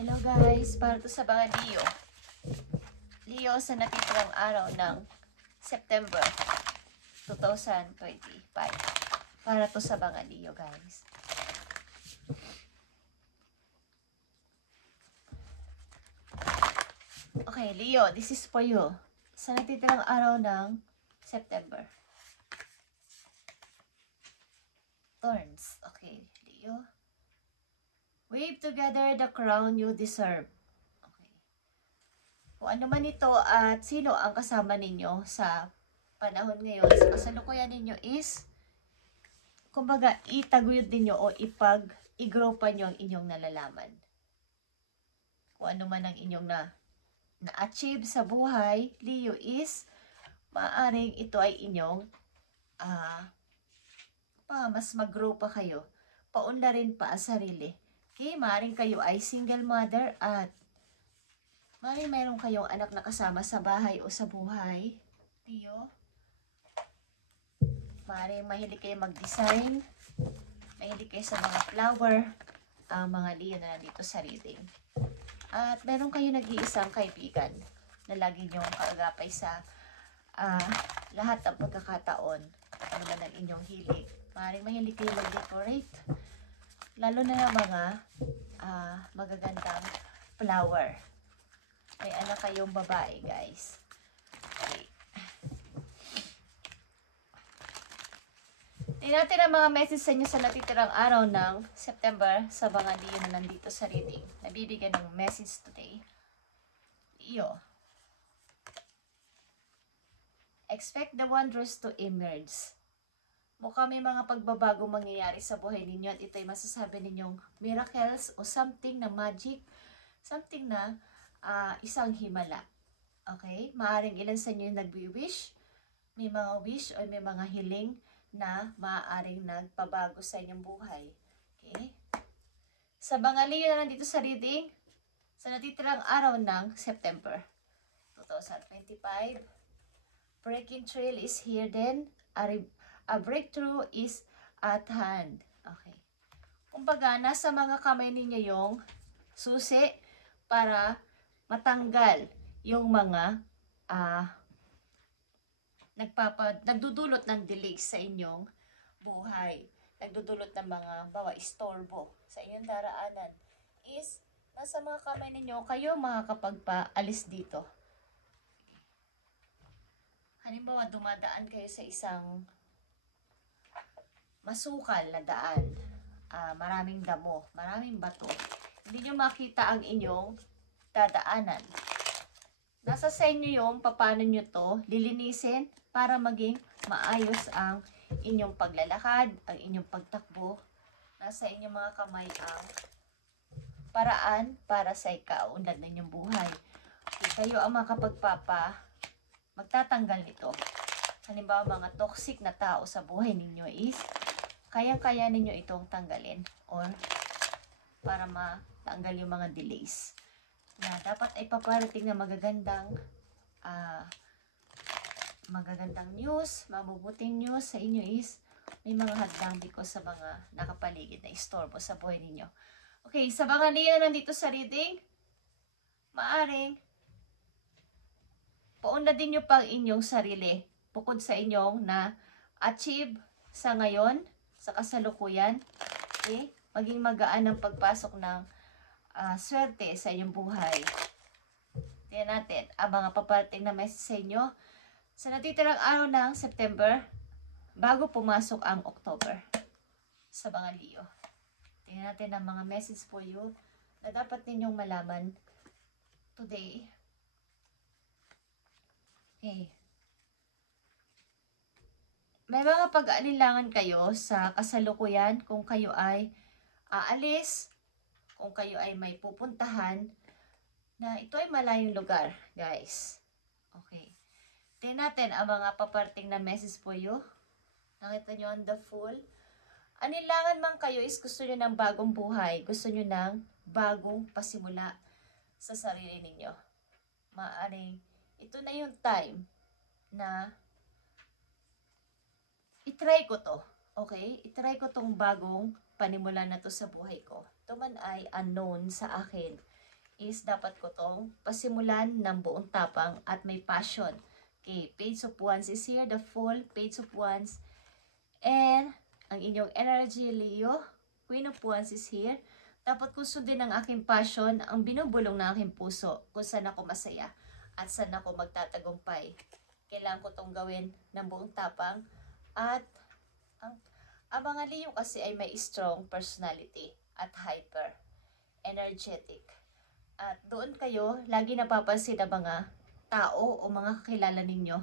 Hello guys, para to sa mga Leo. Leo sa natitirang araw ng September 2025. Para to sa mga Leo guys. Okay, Leo, this is for you. Sa natitirang araw ng September. Thorns. Okay, Leo. Wave together the crown you deserve. Okay. Kung ano man ito at sino ang kasama ninyo sa panahon ngayon, sa kasalukuyan ninyo is, kumbaga, itaguyod ninyo o i-grow pa nyo ang inyong nalalaman. Kung ano man ang inyong na-achieve sa buhay, Leo, is, maaaring ito ay inyong, mas mag-grow pa kayo. Paunlarin pa ang sarili. Okay, maaaring kayo ay single mother at maaaring mayroon kayong anak na kasama sa bahay o sa buhay. Leo. Maaaring mahilig kayo mag-design. Mahilig kayo sa mga flower. Ang mga Leo na nandito sa reading. At meron kayo nag-iisang kaibigan na lagi niyong kaagapay sa lahat ng pagkakataon. Ano man ang inyong hilig. Maaaring mahilig kayo mag-decorate. Lalo na ng mga magagandang flower. May anak kayong babae, guys. Okay. Tingnan natin ang mga message sa inyo sa natitirang araw ng September sa mga Leo na nandito sa reading. Nabibigyan ng message today. Leo. Expect the wonders to emerge. Mukhang may mga pagbabago mangyayari sa buhay ninyo at ito'y masasabi ninyong miracles o something na magic, something na isang himala. Okay? Maaaring ilan sa inyo yung nag-wish, may mga wish o may mga hiling na maaaring nagpabago sa inyong buhay. Okay? Sa mga Leo na nandito sa reading, sa natitirang araw ng September 2025, breaking trail is here then, a breakthrough is at hand. Okay. Kumbaga, nasa mga kamay ninyo yung susi para matanggal yung mga nagdudulot ng delays sa inyong buhay. Nagdudulot ng mga istorbo sa inyong daraanan. Is, nasa mga kamay ninyo, kayo makakapagpaalis dito. Halimbawa, dumadaan kayo sa isang masukal na daan, maraming damo, maraming bato, hindi nyo makita ang inyong dadaanan. Nasa sa inyo yung paano nyo to lilinisin para maging maayos ang inyong paglalakad, ang inyong pagtakbo. Nasa inyong mga kamay ang paraan para sa ikaunlad ng inyong buhay. Okay, kayo ang magtatanggal nito. Halimbawa, mga toxic na tao sa buhay ninyo is kayang-kaya ninyo itong tanggalin or para matanggal yung mga delays na dapat ay paparating na magagandang news, mabubuting news sa inyo is may mga hadlang because sa mga nakapaligid na istorbo sa buhay ninyo. Okay, sa mga Leo nandito sa reading, maaring paunladin nyo pang inyong sarili bukod sa inyong na-achieve sa ngayon, sa kasalukuyan, okay? Maging magaan ang pagpasok ng swerte sa inyong buhay. Tingnan natin ang mga paparating na message sa inyo sa natitirang araw ng September bago pumasok ang October sa mga Leo. Tingnan natin ang mga message for you na dapat ninyong malaman today. Okay. May mga pag-aalilangan kayo sa kasalukuyan kung kayo ay aalis, kung kayo ay may pupuntahan, na ito ay malayong lugar, guys. Okay. Tingnan natin ang mga paparting na message po you. Nakita nyo on the full. Anilangan man kayo is gusto nyo ng bagong buhay, gusto nyo ng bagong pasimula sa sarili ninyo. Maaring ito na yung time na itry ko to. Okay? Itry ko tong bagong panimula na to sa buhay ko. Ito man ay unknown sa akin. is dapat ko tong pasimulan ng buong tapang at may passion. Okay, Page of Wands is here, the full Page of Wands. And ang inyong energy, Leo, Queen of Wands is here. Dapat ko sundin ang aking passion, ang binubulong ng aking puso, kung saan ako masaya at saan ako magtatagumpay. Kailangan ko tong gawin ng buong tapang. At ang mga Leo kasi ay may strong personality at hyper energetic. At doon kayo, lagi napapansin ng mga tao o mga kakilala ninyo,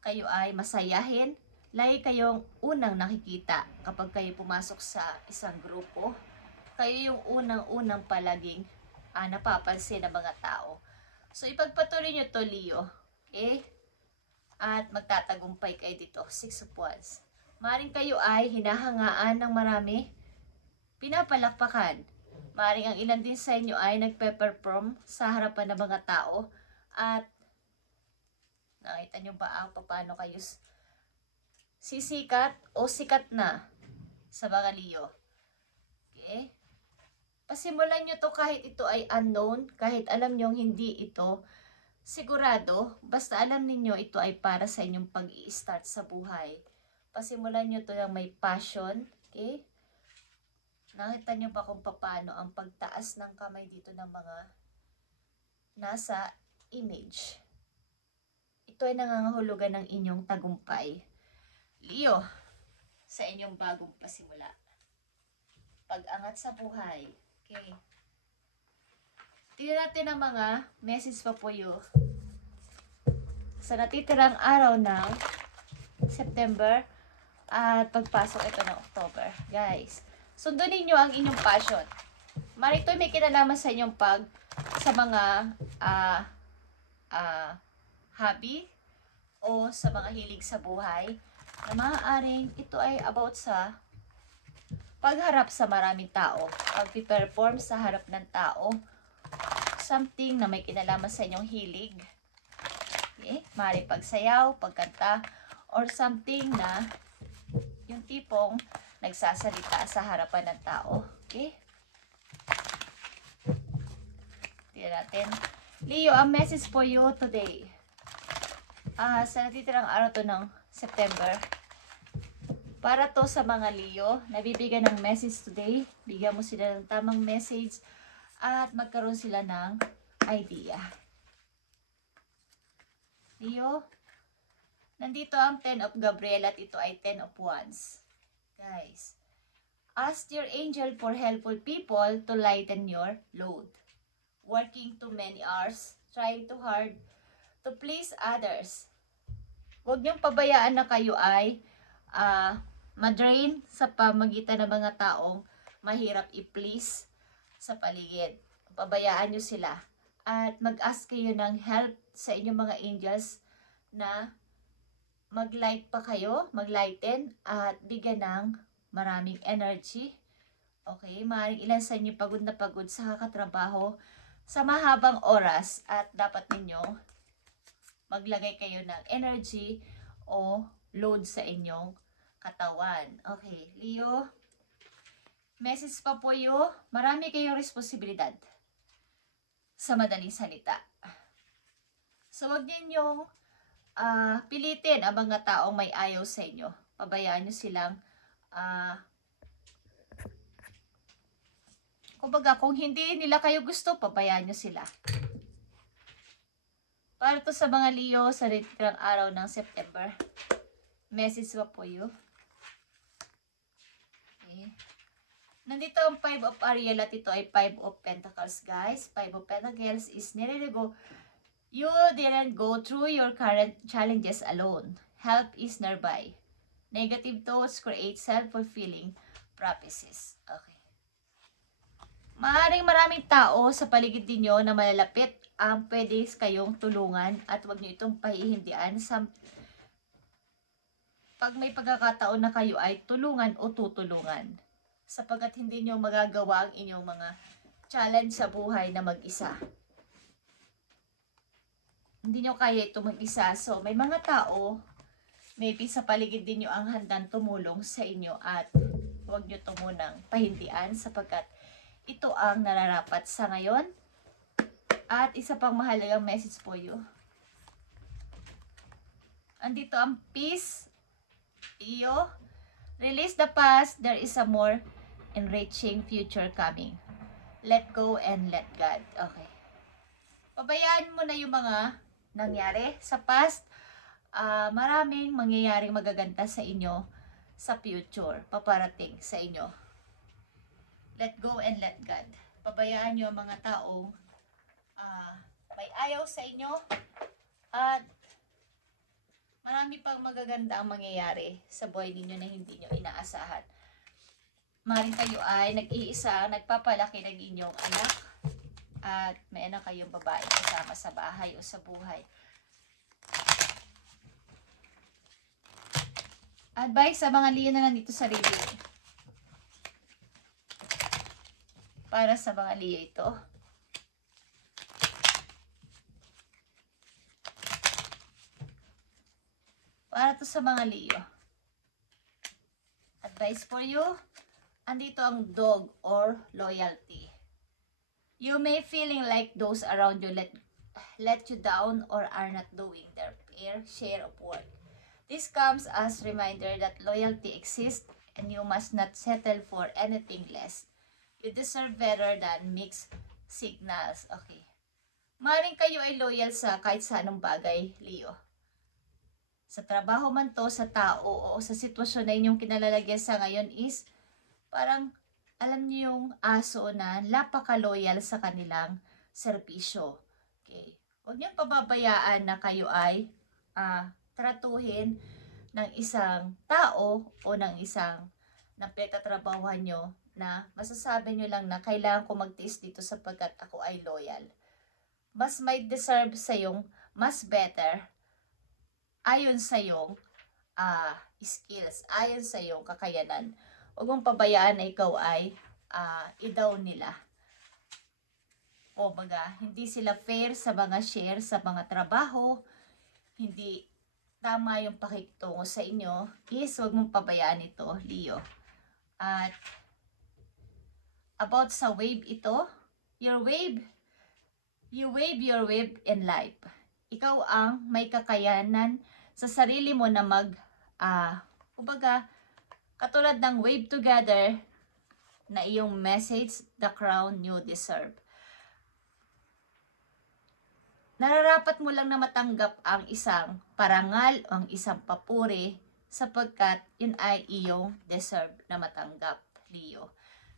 kayo ay masayahin. Lagi kayong unang nakikita kapag kayo pumasok sa isang grupo. Kayo yung unang-unang palaging napapansin ng mga tao. So, ipagpatuloy nyo to, Leo. Okay? At magtatagumpay kayo dito. 6 of Wands. Maring kayo ay hinahangaan ng marami, pinapalakpakan. Maring ang ilan din sa inyo ay nagpe-perform sa harapan ng mga tao. At nakita nyo ba paano kayo sisikat o sikat na sa mga Leo? Okay? Pasimulan nyo to kahit ito ay unknown, kahit alam nyo hindi ito sigurado, basta alam ninyo ito ay para sa inyong pag-i-start sa buhay. Pasimulan nyo to ng may passion. Okay? Nakita nyo ba kung paano ang pagtaas ng kamay dito ng mga nasa image? Ito ay nangangahulugan ng inyong tagumpay. Leo, sa inyong bagong pasimula. Pag-angat sa buhay. Okay. Tingnan natin ang mga message pa po yun sa natitirang araw ng September at pagpasok ito ng October. Guys, sundin niyo ang inyong passion. Marito may kinalaman sa inyong sa mga hobby o sa mga hilig sa buhay na maaaring ito ay about sa pagharap sa maraming tao, pag-perform sa harap ng tao, something na may kinalaman sa inyong hilig. Okay? Maaaring pagsayaw, pagkanta, or something na yung tipong nagsasalita sa harapan ng tao. Okay? Tingnan natin. Leo, ang message for you today. Sa natitirang araw to ng September. Para to sa mga Leo, nabibigyan ng message today. Bigyan mo sila ng tamang message at magkaroon sila ng idea. Leo, nandito ang 10 of Gabriel at ito ay 10 of Wands. Guys, ask your angel for helpful people to lighten your load. Working too many hours, trying too hard to please others. Huwag niyong pabayaan na kayo ay madrain sa pamagitan ng mga taong mahirap i-please sa paligid. Pabayaan niyo sila. At mag-ask kayo ng help sa inyong mga angels na mag-light pa kayo, mag-lighten at bigyan ng maraming energy. Okay, maaaring ilan sa inyo pagod na pagod sa kakatrabaho sa mahabang oras at dapat ninyong maglagay kayo ng energy o load sa inyong katawan. Okay, Leo, message pa po yun, marami kayong responsibilidad sa madaling salita. So, huwag ninyong pilitin ang mga taong may ayaw sa inyo. Pabayaan nyo silang kumbaga, kung hindi nila kayo gusto, pabayaan nyo sila. Para to sa mga Leo sa natitirang araw ng September. Message pa po yun. Okay. Nandito ang 5 of Ariel at ito ay 5 of Pentacles, guys. 5 of Pentacles is nililigo. You didn't go through your current challenges alone. Help is nearby. Negative thoughts create self-fulfilling prophecies. Okay. Maraming tao sa paligid ninyo na malalapit ang pwede kayong tulungan at huwag nyo itong pahihindian sa pag may pagkakataon na kayo ay tulungan o tutulungan. Sapagkat hindi nyo magagawa ang inyong mga challenge sa buhay na mag-isa. Hindi nyo kaya ito mag-isa. So, may mga tao, maybe sa paligid din nyo ang handang tumulong sa inyo at huwag nyo ito munang pahindian sapagkat ito ang nararapat sa ngayon. At isa pang mahalagang message for you. Andito ang peace. Iyo. Release the past. There is a more enriching future coming. Let go and let God. Okay. Pabayaan mo na yung mga nangyari sa past. Maraming mangyayaring magaganda sa inyo sa future. Paparating sa inyo. Let go and let God. Pabayaan nyo ang mga taong may ayaw sa inyo. At marami pang magaganda ang mangyayari sa buhay ninyo na hindi nyo inaasahan. Maring kayo ay nag-iisa, nagpapalaki ng inyong anak. At may anak kayong babae kasama sa bahay o sa buhay. Advice sa mga Leo na nandito sa reading. Para sa mga Leo ito. Para to sa mga Leo. Advice for you. Andito ang dog or loyalty. You may feeling like those around you let you down or are not doing their fair share of work. This comes as reminder that loyalty exists and you must not settle for anything less. You deserve better than mixed signals. Okay. Maring kayo ay loyal sa kahit sa anong bagay, Leo. Sa trabaho man to, sa tao, o sa sitwasyon na inyong kinalalagyan sa ngayon is parang alam niyo yung aso na napaka-loyal sa kanilang serbisyo. Okay. Huwag niyong pababayaan na kayo ay tratuhin ng isang tao o ng isang napagtatrabahuhan nyo na masasabi nyo lang na kailangan ko magtiis dito sapagkat ako ay loyal. Mas may deserve sa yung mas better ayon sa yung skills, ayon sa yung kakayanan. Huwag mong pabayaan na ikaw ay idaw nila. O baga, hindi sila fair sa mga share, sa mga trabaho, hindi tama yung pakikitungo sa inyo, is huwag mong pabayaan ito, Leo. At about sa wave ito, you wave your wave in life. Ikaw ang may kakayanan sa sarili mo na kumbaga, katulad ng wave together na iyong message, the crown you deserve. Nararapat mo lang na matanggap ang isang parangal, ang isang papuri, sapagkat yun ay iyong deserve na matanggap, Leo.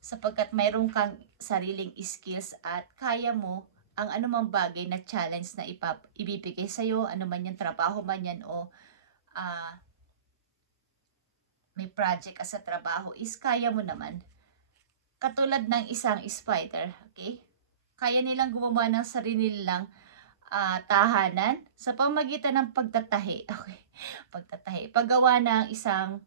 Sapagkat mayroon kang sariling skills at kaya mo ang anumang bagay na challenge na ibibigay sa'yo, anuman yung trabaho man yan o may project ka sa trabaho, is kaya mo naman. Katulad ng isang spider, okay? Kaya nilang gumawa ng sarili nilang tahanan sa pamagitan ng pagtatahi. Okay? Pagtatahi. Paggawa ng isang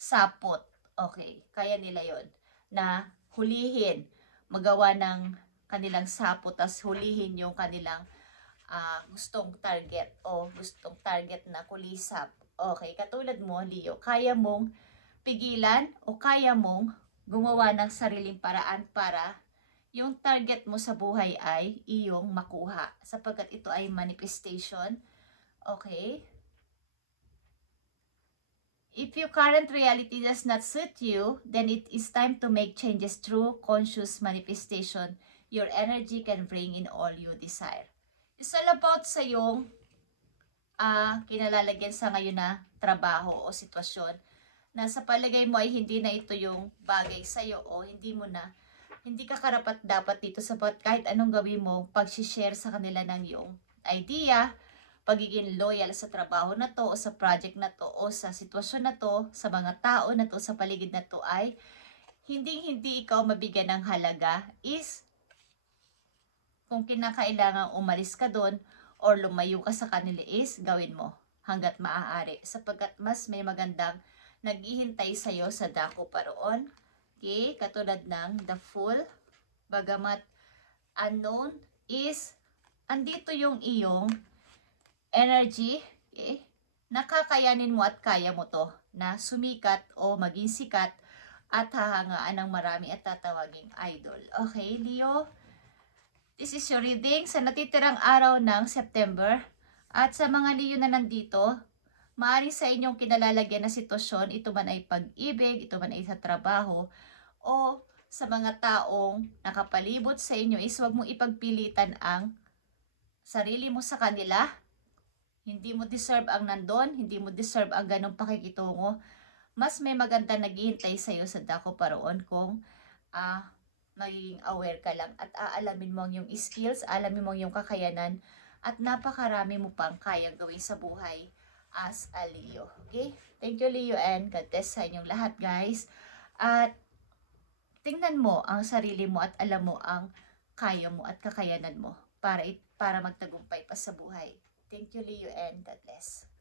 sapot. Okay? Kaya nila yon na hulihin, magawa ng kanilang sapot, tas hulihin yung kanilang gustong target o gustong target na kulisap. Okay, katulad mo, Leo, kaya mong pigilan o kaya mong gumawa ng sariling paraan para yung target mo sa buhay ay iyong makuha. Sapagkat ito ay manifestation. Okay? If your current reality does not suit you, then it is time to make changes through conscious manifestation. Your energy can bring in all you desire. It's all about sa yung kinalalagyan sa ngayon na trabaho o sitwasyon na sa palagay mo ay hindi na ito yung bagay sa'yo o hindi ka karapat dapat dito sapat kahit anong gawin mo, pag-share sa kanila ng iyong idea, pagiging loyal sa trabaho na to o sa project na to o sa sitwasyon na to, sa mga tao na to, sa paligid na to ay hindi ikaw mabigyan ng halaga is kung kinakailangan umalis ka doon or lumayo ka sa kanila is gawin mo hanggat maaari sapagkat mas may magandang naghihintay sa'yo sa dako pa roon. Okay? Katulad ng the Fool, bagamat unknown is andito yung iyong energy, okay? Nakakayanin mo at kaya mo to na sumikat o maging sikat at hahangaan ng marami at tatawaging idol. Okay, Leo? This is your reading sa natitirang araw ng September. At sa mga Leo na nandito, maaari sa inyong kinalalagyan na sitwasyon, ito man ay pag-ibig, ito man ay sa trabaho, o sa mga taong nakapalibot sa inyo is huwag mong ipagpilitan ang sarili mo sa kanila. Hindi mo deserve ang nandun, hindi mo deserve ang ganong pakikitungo. Mas may maganda naghihintay sa iyo sa dako paroon kung magiging aware ka lang at aalamin mo ang iyong skills, aalamin mo ang iyong kakayanan, at napakarami mo pang kayang gawin sa buhay as a Leo. Okay? Thank you, Leo, and God bless sa inyong lahat, guys. At tingnan mo ang sarili mo at alam mo ang kaya mo at kakayanan mo para magtagumpay pa sa buhay. Thank you, Leo, and God bless.